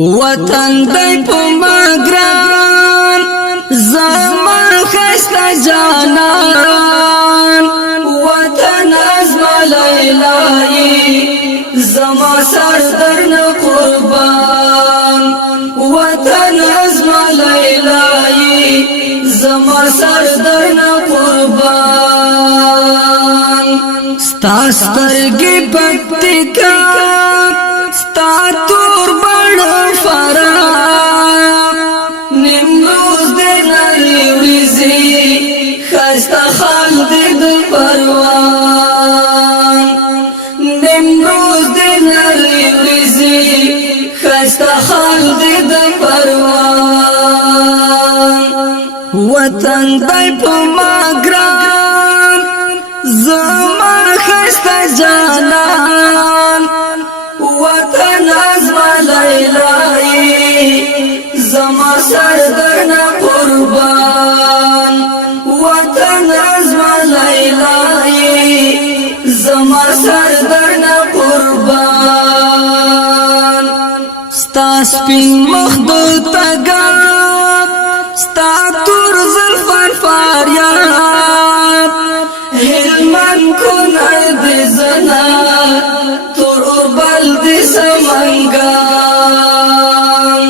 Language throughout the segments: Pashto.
وطن دی په مګران زما خسته جانان وطن ازما لیلای زما سردرن قربان وطن ازما لیلای زما سردرن قربان ستا سترګې پکتیکا ستا تور بڑ فرا نمروز دے نری وریزی خستا خال دے دو پروان نمروز دے نری وریزی خستا خال دے دو پروان وطن دی پا ماگران زما خستا جانان وطن ازما لیلای زما سردرن قربان وطن ازما لیلای زما سردرن قربان ستا سپین مخدو تگاب ستا تور زلفان فاریاد هلمن کنر دی زنا تور بل دی سمنگان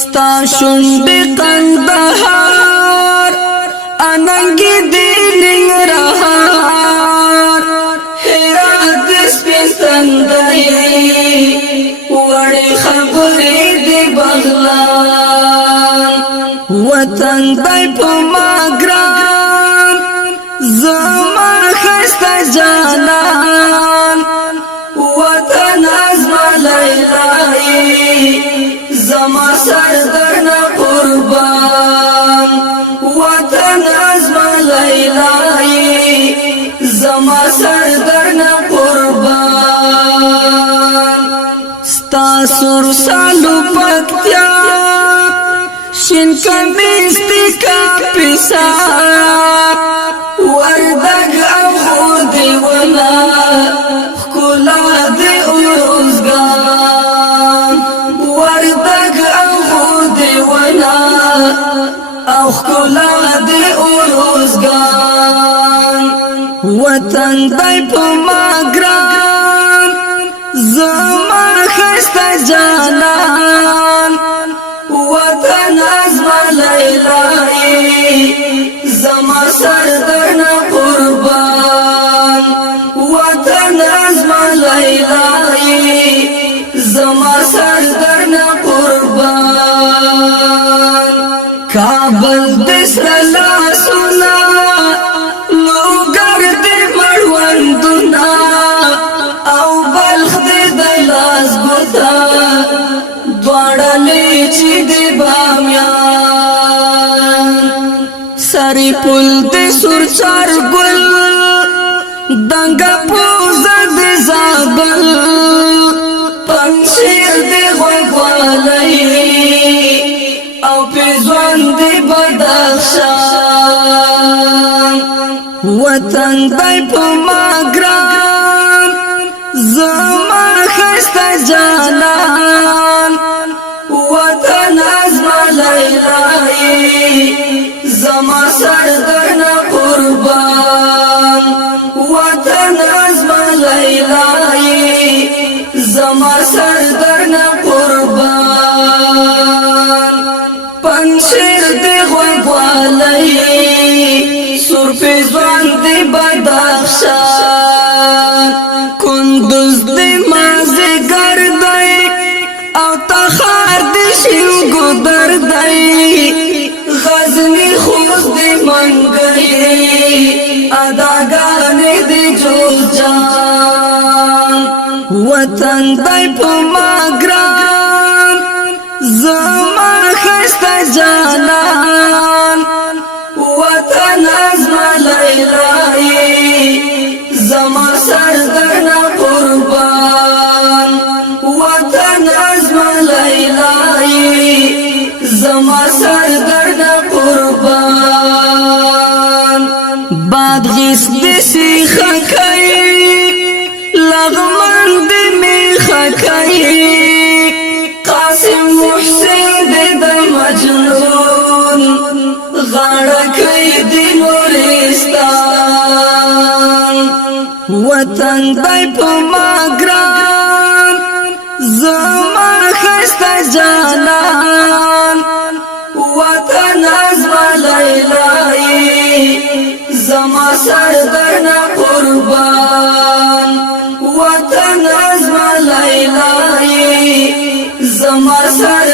ستا شنڈی قندهار اننگی دی ننگرهار حیرات دی سپین تندهی وڑی خبری دی بغلان وطن دی پا ماگران زما خسته جانان وطن ازما لیلای زما سردرن قربان وطن ازما لیلای زما سردرن قربان ستا سر سالو پکتیا شین کمیستی کا پیسا وردگ او خودی ونا خکولا دی اوزگان وردگ او خودی ونا او خکولا دی اوزگان وطن دی پا ماگران زما خسته جانان وطن ازما لیلای زما سردرن قربان وطن ازما لیلای زما سردرن قربان کابل دسرلا سنا لوگر دی مړوندنا او بلخ دی دلاس ګوتا دوړلې چې دی بامیان سری پل دی سرچار گل دنگا پوزا دی زابل پنشیر دی غوغوالی او پیزوان دی بدخشان وطن دی پا ماگران زما خسته جانان وطن ازما لیلای زما سردرن قربان وطن ازما لیلای زما سردرن قربان پنشیر دی غوغوالی سر پیزوان دی بدخشان کندوز دی مازی گردی او تخار دی شنگو دردی غزنی خوز دی منگئی اداگانی دی جوجان وطن دی پا ماگران زما خسته جانان وطن ازما لیلای زما سردرن قربان وطن ازما لیلای زما سردرن قربان باد غیس دیسی خکای لغمن دی می خکای قاسم غړکې دی نورستان وطن دی په ما ګران زما خسته جانان وطن ازما لیلای زما سردرنا قربان وطن ازما لیلای زما سردرنا